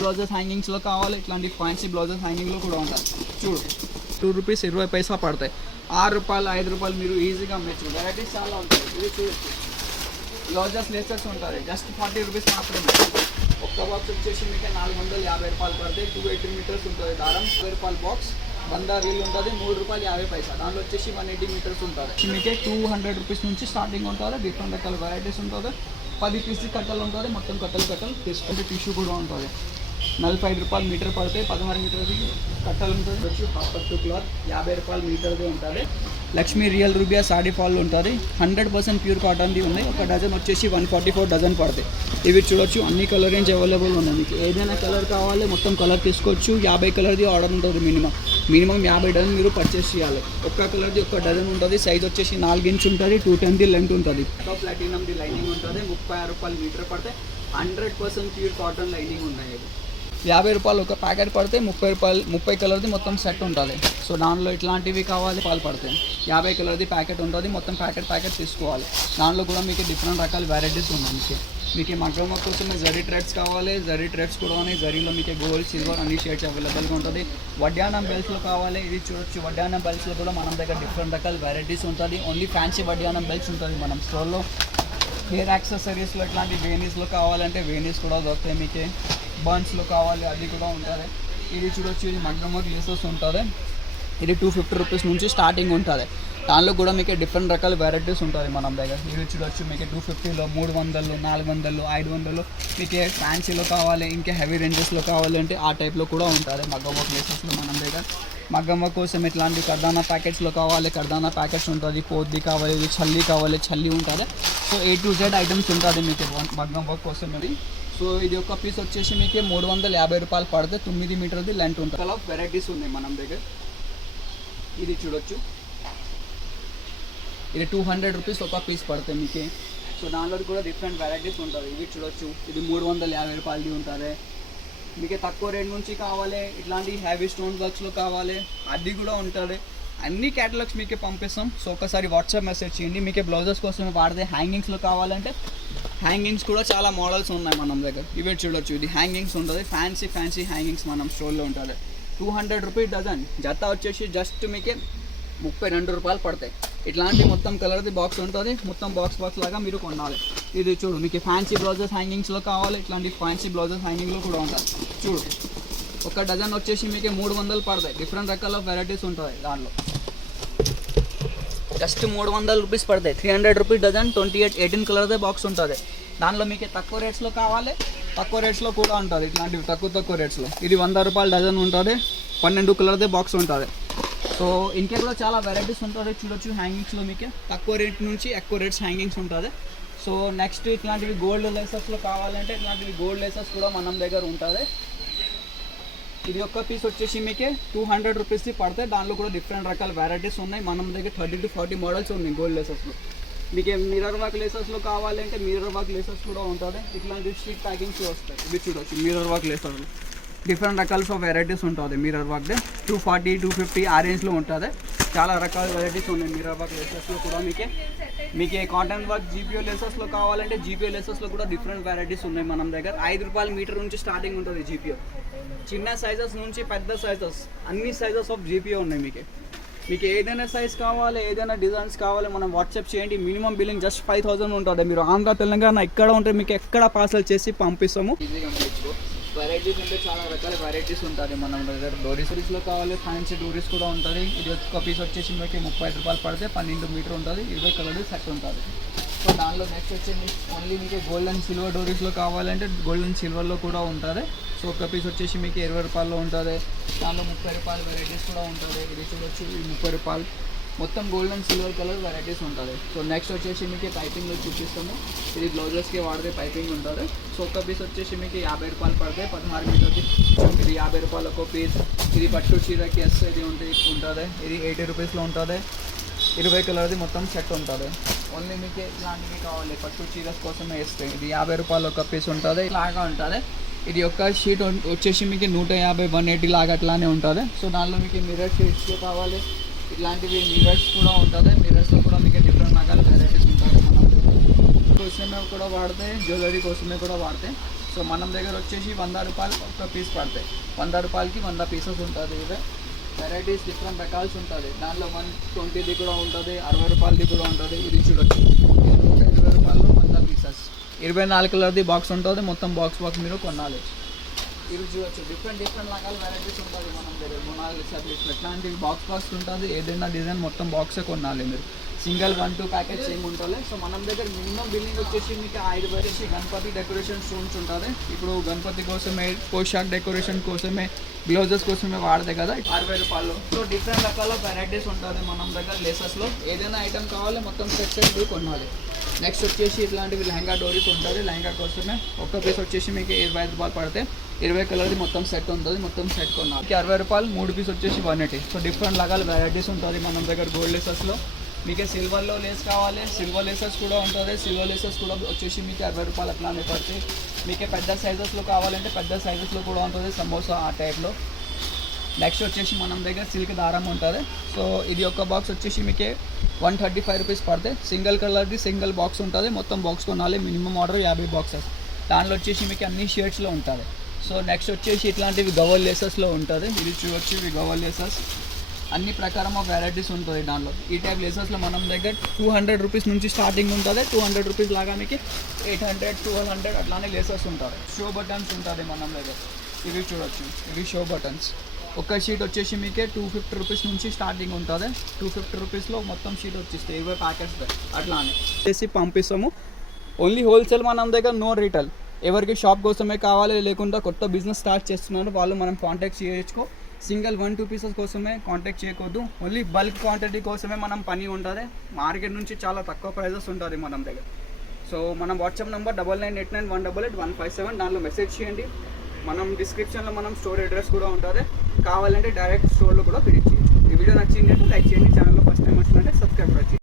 Blouses హ్యాంగింగ్స్లో కావాలి, ఇట్లాంటి fancy blouses హ్యాంగింగ్లో కూడా ఉంటాయి. చూడు 2 రూపీస్ 20 పైసా పడతాయి. 6 రూపాయలు 5 రూపాయలు మీరు ఈజీగా అమ్మచ్చు. వెరైటీస్ చాలా ఉంటాయి. ఇది చూడొచ్చు, బ్లౌజెస్ లేసెస్ ఉంటుంది. జస్ట్ 40 రూపీస్ మాత్రమే. ఒక్క బాక్స్ వచ్చేసి మీకు 450 రూపాయలు పడతాయి. 280 మీటర్స్ ఉంటుంది దారం. 20 రూపాయల బాక్స్ 100 రీల్ ఉంటుంది. 3 రూపాయలు 50 పైసా. దాంట్లో వచ్చేసి 180 మీటర్స్ ఉంటుంది. మీకే 200 రూపీస్ నుంచి స్టార్టింగ్ ఉంటుంది. డిఫరెంట్ రకాల వెరైటీస్ ఉంటుంది. 10 పీస్ కట్టలు ఉంటుంది. మొత్తం కట్టలు తీసుకుంటే టిష్యూ కూడా ఉంటుంది. 45 రూపాయలు మీటర్ పడతాయి. 16 మీటర్ది కట్టలు ఉంటుంది. వచ్చి పట్టు క్లాత్ 50 రూపాయలు మీటర్ది ఉంటుంది. లక్ష్మీ రియల్ రూబియా సాడీ ఫాల్ ఉంటుంది. 100% ప్యూర్ కాటన్ది ఉన్నాయి. ఒక డజన్ వచ్చేసి 144 డజన్ పడతాయి. ఇవి చూడొచ్చు, అన్ని కలర్ రేంజ్ అవైలబుల్ ఉన్నాయి. మీకు ఏదైనా కలర్ కావాలి మొత్తం కలర్ తీసుకోవచ్చు. 50 కలర్ది ఆర్డర్ ఉంటుంది. మినిమం 50 డజన్ మీరు పర్చేస్ చేయాలి. ఒక్క కలర్ది ఒక్క డజన్ ఉంటుంది. సైజ్ వచ్చేసి 4 ఇంచ్ ఉంటుంది. 210ది లెంత్ ఉంటుంది. ప్లాటినమ్ది లైనింగ్ ఉంటుంది. 36 రూపాయలు మీటర్ పడతాయి. 100% ప్యూర్ కాటన్ లైనింగ్ ఉన్నాయి. 50 రూపాయలు ఒక ప్యాకెట్ పడితే 30 రూపాయలు 30 కలర్ది మొత్తం సెట్ ఉంటుంది. సో దానిలో ఇట్లాంటివి కావాలి పాలు పడతాయి. 50 కలర్ది ప్యాకెట్ ఉంటుంది. మొత్తం ప్యాకెట్ తీసుకోవాలి. దానిలో కూడా మీకు డిఫరెంట్ రకాల వెరైటీస్ ఉన్నాయి. మీకు మగ్గం వర్క్ కోసం జరీ థ్రెడ్స్ కావాలి. జరీ థ్రెడ్స్ కూడా ఉన్నాయి. జరీలో మీకు గోల్డ్, సిల్వర్ అన్ని షేడ్స్ అవైలబుల్గా ఉంటుంది. వడ్డానం బెల్ట్స్లో కావాలి. ఇది చూడొచ్చు, వడ్డానం బెల్ట్స్లో కూడా మనం దగ్గర డిఫరెంట్ రకాల వెరైటీస్ ఉంటుంది. ఓన్లీ ఫ్యాన్సీ వడ్డానం బెల్ట్స్ ఉంటుంది మనం స్టోర్లో. హెయిర్ యాక్సెసరీస్లో ఇట్లాంటి వేనీస్లో కావాలంటే వేనీస్ కూడా దొరుకుతాయి. మీకు బన్స్లో కావాలి అది కూడా ఉంటుంది. ఇది చూడొచ్చు, ఇది మగ్గం వర్క్ లేసెస్ ఉంటుంది. ఇది 250 రూపీస్ నుంచి స్టార్టింగ్ ఉంటుంది. దానిలో కూడా మీకు డిఫరెంట్ రకాల వెరైటీస్ ఉంటుంది మనం దగ్గర. ఇది చూడొచ్చు, మీకు 250లో 300, 400, 500 మీకు ఫ్యాన్సీలో కావాలి. ఇంకా హెవీ రేంజెస్లో కావాలి అంటే ఆ టైప్లో కూడా ఉంటుంది మగ్గం వర్క్ లేసెస్లో మనం దగ్గర. మగ్గం వర్క్ కోసం ఇట్లాంటి కర్దానా ప్యాకెట్స్లో కావాలి. కర్దానా ప్యాకెట్స్ ఉంటుంది. పోద్ది కావాలి, చల్లి కావాలి, చల్లి ఉంటుంది. So A to Z items ఉంటుంది మీకు మగ్గం వర్క్ కోసం. ఇది సో ఇది ఒక పీస్ వచ్చేసి మీకు 350 రూపాయలు పడితే 9 మీటర్ది లెంత్ ఉంటుంది. చాలా వెరైటీస్ ఉన్నాయి మనం దగ్గర. ఇది చూడొచ్చు, ఇది 200 రూపీస్ ఒక పీస్ పడుతుంది మీకు. సో దానిలో కూడా డిఫరెంట్ వెరైటీస్ ఉంటుంది. ఇది చూడొచ్చు, ఇది 350 రూపాయలది ఉంటుంది. మీకు తక్కువ రేట్ నుంచి కావాలి, ఇట్లాంటి హ్యావీ స్టోన్ వర్క్స్లో కావాలి అది కూడా ఉంటుంది. అన్ని క్యాటలాగ్స్ మీకే పంపిస్తాం. సో ఒకసారి వాట్సాప్ మెసేజ్ చేయండి. మీకే బ్లౌజెస్ కోసం వాడితే హ్యాంగింగ్స్లో కావాలంటే హ్యాంగింగ్స్ కూడా చాలా మోడల్స్ ఉన్నాయి మనం దగ్గర. ఇవి చూడొచ్చు, ఇది హ్యాంగింగ్స్ ఉంటుంది. ఫ్యాన్సీ హ్యాంగింగ్స్ మనం స్టోర్లో ఉంటుంది. 200 రూపీస్ డజన్. జత వచ్చేసి జస్ట్ మీకే 32 రూపాయలు పడతాయి. ఇట్లాంటి మొత్తం కలర్ది బాక్స్ ఉంటుంది. మొత్తం బాక్స్ లాగా మీరు కొనాలి. ఇది చూడు, మీకు ఫ్యాన్సీ బ్లౌజెస్ హ్యాంగింగ్స్లో కావాలి. ఇట్లాంటి ఫ్యాన్సీ బ్లౌజెస్ హ్యాంగింగ్లో కూడా ఉంటుంది. చూడు, ఒక డజన్ వచ్చేసి మీకు 300 పడతాయి. డిఫరెంట్ రకాల వెరైటీస్ ఉంటుంది దాంట్లో. జస్ట్ 300 రూపీస్ పడతాయి. 300 రూపీస్ డజన్. 18 కలర్దే బాక్స్ ఉంటుంది. దానిలో మీకు తక్కువ రేట్స్లో కావాలి, తక్కువ రేట్స్లో కూడా ఉంటుంది. ఇట్లాంటివి తక్కువ రేట్స్లో. ఇది 100 రూపాయల డజన్ ఉంటుంది. 12 కలర్దే బాక్స్ ఉంటుంది. సో ఇంకే కూడా చాలా వెరైటీస్ ఉంటుంది. చూడొచ్చు, హ్యాంగింగ్స్లో మీకు తక్కువ రేట్ నుంచి ఎక్కువ రేట్స్ హ్యాంగింగ్స్ ఉంటుంది. సో నెక్స్ట్ ఇట్లాంటివి గోల్డ్ లేసెస్లో కావాలంటే ఇట్లాంటివి గోల్డ్ లేసెస్ కూడా మనం దగ్గర ఉంటుంది. ఇది ఒక్క పీస్ వచ్చేసి మీకే 200 రూపీస్ది పడితే. దానిలో కూడా డిఫరెంట్ రకాల వెరైటీస్ ఉన్నాయి మన దగ్గర. 30 to 40 మోడల్స్ ఉన్నాయి గోల్డ్ లేసెస్లో. మీకు మిర్రర్ వర్క్ లేసెస్లో కావాలంటే మిర్రర్ వర్క్ లేసెస్ కూడా ఉంటుంది. ఇట్లాంటి స్ట్రీట్ ప్యాకింగ్స్ వస్తాయి. ఇవి చూడవచ్చు, మిర్రర్ వర్క్ లేసెస్లో డిఫరెంట్ రకాల వెరైటీస్ ఉంటుంది. మిర్రర్ వర్క్ 240, 250 ఆ రేంజ్లో ఉంటుంది. చాలా రకాల వెరైటీస్ ఉన్నాయి మిర్రర్ వర్క్ లేసెస్లో కూడా. మీకు కాటన్ వర్క్ జీపీఓ లేసెస్లో కావాలంటే జీపీఓ లేసెస్లో కూడా డిఫరెంట్ వెరైటీస్ ఉన్నాయి మనం దగ్గర. 5 రూపాయల మీటర్ నుంచి స్టార్టింగ్ ఉంటుంది జీపీఓ. చిన్న సైజెస్ నుంచి పెద్ద సైజెస్ అన్ని సైజెస్ ఆఫ్ జీపీఓ ఉన్నాయి. మీకు ఏదైనా సైజ్ కావాలి, ఏదైనా డిజైన్స్ కావాలి, మనం వాట్సాప్ చేయండి. మినిమం బిల్లింగ్ జస్ట్ 5000 ఉంటుంది. మీరు ఆంధ్ర తెలంగాణ ఎక్కడ ఉంటే మీకు ఎక్కడ పార్సల్ చేసి పంపిస్తాము. వెరైటీస్ అంటే చాలా రకాల వెరైటీస్ ఉంటుంది మన దగ్గర. డోరీస్లో కావాలి, ఫ్యాన్సీ డోరీస్ కూడా ఉంటుంది. ఇది ఒక పీస్ వచ్చేసి మీకు 30 రూపాయలు పడితే 12 మీటర్ ఉంటుంది. 20 కలర్ సెట్ ఉంటుంది. సో దానిలో నెక్స్ట్ వచ్చేసి ఓన్లీ మీకు గోల్డ్ అండ్ సిల్వర్ డోరీస్లో కావాలంటే గోల్డ్ అండ్ సిల్వర్లో కూడా ఉంటుంది. సో ఒక పీస్ వచ్చేసి మీకు 20 రూపాయల్లో ఉంటుంది. దానిలో 30 రూపాయల వెరైటీస్ కూడా ఉంటుంది. ఇది చూడొచ్చు, 30 రూపాయలు. మొత్తం gold and silver colour varieties ఉంటుంది. సో నెక్స్ట్ వచ్చేసి మీకు పైపింగ్లో చూపిస్తాము. ఇది బ్లౌజెస్కి వాడితే పైపింగ్ ఉంటుంది. సో ఒక పీస్ వచ్చేసి మీకు 50 రూపాయలు పడితే 16 మీటర్కి. ఇది 50 రూపాయలు ఒక పీస్. ఇది పట్టు చీరకి ఇది ఉంటుంది. ఇది 80 రూపీస్లో ఉంటుంది. 20 కలర్ది మొత్తం సెట్ ఉంటుంది. ఓన్లీ మీకు ఇలాంటివి కావాలి పట్టు చీరస్ కోసమే వేస్తాయి. ఇది 50 రూపాయలు ఒక పీస్ ఉంటుంది. ఇలాగా ఉంటుంది. ఇది ఒక షీట్ వచ్చేసి మీకు 150, 180 లాగా అట్లానే ఉంటుంది. సో దానిలో మీకు మిర్రర్ షీట్స్లో కావాలి. ఇట్లాంటివి మిర్రర్స్ కూడా ఉంటుంది. మిర్రర్స్లో కూడా మీకు డిఫరెంట్ రకాల వెరైటీస్ ఉంటుంది. మనం కోసమే కూడా వాడితే, జ్యువెలరీ కోసమే కూడా వాడితే. సో సో మనం దగ్గర వచ్చేసి 100 రూపాయలు ఒక పీస్ పడతాయి. 100 రూపాయలకి 100 పీసెస్ ఉంటుంది. ఇవే వెరైటీస్ డిఫరెంట్ రకాల్సి ఉంటుంది. దాంట్లో 120ది కూడా ఉంటుంది, 60 రూపాయలది కూడా ఉంటుంది. ఇది చూడొచ్చు 20 రూపాయలు 100 పీసెస్. 24 కలర్ది బాక్స్ ఉంటుంది. మొత్తం బాక్స్ మీరు కొనాలి. ఇవి చూడొచ్చు డిఫరెంట్ రకాల వెరైటీస్ ఉంటుంది మన దగ్గర. మొనాలిసా ఎట్లాంటివి బాక్స్ ఉంటుంది. ఏదైనా డిజైన్ మొత్తం బాక్సే కొనాలి మీరు. సింగిల్ 1-2 ప్యాకెట్స్ ఏమి ఉంటుంది. సో మనం దగ్గర మినిమం బిల్లింగ్ వచ్చేసి మీకు 5 వచ్చేసి గణపతి డెకరేషన్ స్టోన్స్ ఉంటుంది. ఇప్పుడు గణపతి కోసమే, పోషాక్ డెకరేషన్ కోసమే, గ్లౌజెస్ కోసమే వాడతాయి కదా, 60 రూపాయలు. సో డిఫరెంట్ రకాల వెరైటీస్ ఉంటుంది మన దగ్గర లేసెస్లో. ఏదైనా ఐటమ్ కావాలి మొత్తం సెట్ కొనాలి. నెక్స్ట్ వచ్చేసి ఇట్లాంటివి లెహంగా డోరీస్ ఉంటుంది. లెహంగా కోసమే ఒక్క పీస్ వచ్చేసి మీకు 25 రూపాయలు పడితే 20 కలర్ది మొత్తం సెట్ ఉంటుంది. మొత్తం సెట్ కొనాలి. 60 రూపాయలు 3 పీస్ వచ్చేసి 180. సో డిఫరెంట్ రకాల వెరైటీస్ ఉంటుంది మన దగ్గర గోల్డ్ లేసెస్లో. మీకు సిల్వర్లో లేస్ కావాలి, సిల్వర్ లేసెస్ కూడా ఉంటుంది. సిల్వర్ లేసెస్ కూడా వచ్చేసి మీకు 60 రూపాయలు అట్లానే పడుతుంది. మీకే పెద్ద సైజెస్లో కావాలంటే పెద్ద సైజెస్లో కూడా ఉంటుంది, సమోసా ఆ టైప్లో. నెక్స్ట్ వచ్చేసి మనం దగ్గర సిల్క్ దారం ఉంటుంది. సో ఇది ఒక బాక్స్ వచ్చేసి మీకే 135 రూపీస్ పడితే. సింగిల్ కలర్ది సింగిల్ బాక్స్ ఉంటుంది. మొత్తం బాక్స్ కొనాలి. Minimum order 50 boxes. దాంట్లో వచ్చేసి మీకు అన్ని షేడ్స్లో ఉంటుంది. సో నెక్స్ట్ వచ్చేసి ఇట్లాంటివి గవల్ లేసెస్లో ఉంటుంది. ఇది చూడొచ్చు, ఇవి గవల్ లేసెస్ అన్ని ప్రకారం ఆఫ్ వెరైటీస్ ఉంటుంది దాంట్లో. ఈ టైప్ లేసెస్లో మనం దగ్గర 200 రూపీస్ నుంచి స్టార్టింగ్ ఉంటుంది. 200 రూపీస్ లాగా మీకు 800, 1200 అట్లానే లేసెస్ ఉంటుంది. షో బటన్స్ ఉంటుంది మన దగ్గర. ఇవి చూడొచ్చు, ఇవి షో బటన్స్. ఒక షీట్ వచ్చేసి మీకే 250 రూపీస్ నుంచి స్టార్టింగ్ ఉంటుంది. 250 రూపీస్లో మొత్తం షీట్ వచ్చేస్తాయి 20 ప్యాకెట్స్ అట్లానే చేసి పంపిస్తాము. ఓన్లీ హోల్సేల్ మన దగ్గర, నో రీటైల్. ఎవరికి షాప్ కోసమే కావాలి లేకుండా కొత్త బిజినెస్ స్టార్ట్ చేస్తున్నారు వాళ్ళు మనం కాంటాక్ట్ చేయొచ్చుకో. సింగిల్ 1-2 పీసెస్ కోసమే కాంటాక్ట్ చేయకూడదు. ఓన్లీ బల్క్ క్వాంటిటీ కోసమే మనం పని ఉంటుంది. మార్కెట్ నుంచి చాలా తక్కువ ప్రైజెస్ ఉంటుంది మన దగ్గర. సో మనం వాట్సాప్ నెంబర్ 9989188157 దానిలో మెసేజ్ చేయండి. మనం డిస్క్రిప్షన్లో మనం స్టోర్ అడ్రస్ కూడా ఉంటుంది. కావాలంటే డైరెక్ట్ స్టోర్లో కూడా విజిట్ చేయొచ్చు. ఈ వీడియో నచ్చిందంటే లైక్ చేయండి. ఛానల్లో ఫస్ట్ టైం వచ్చిందంటే సబ్స్క్రైబ్ చేయండి.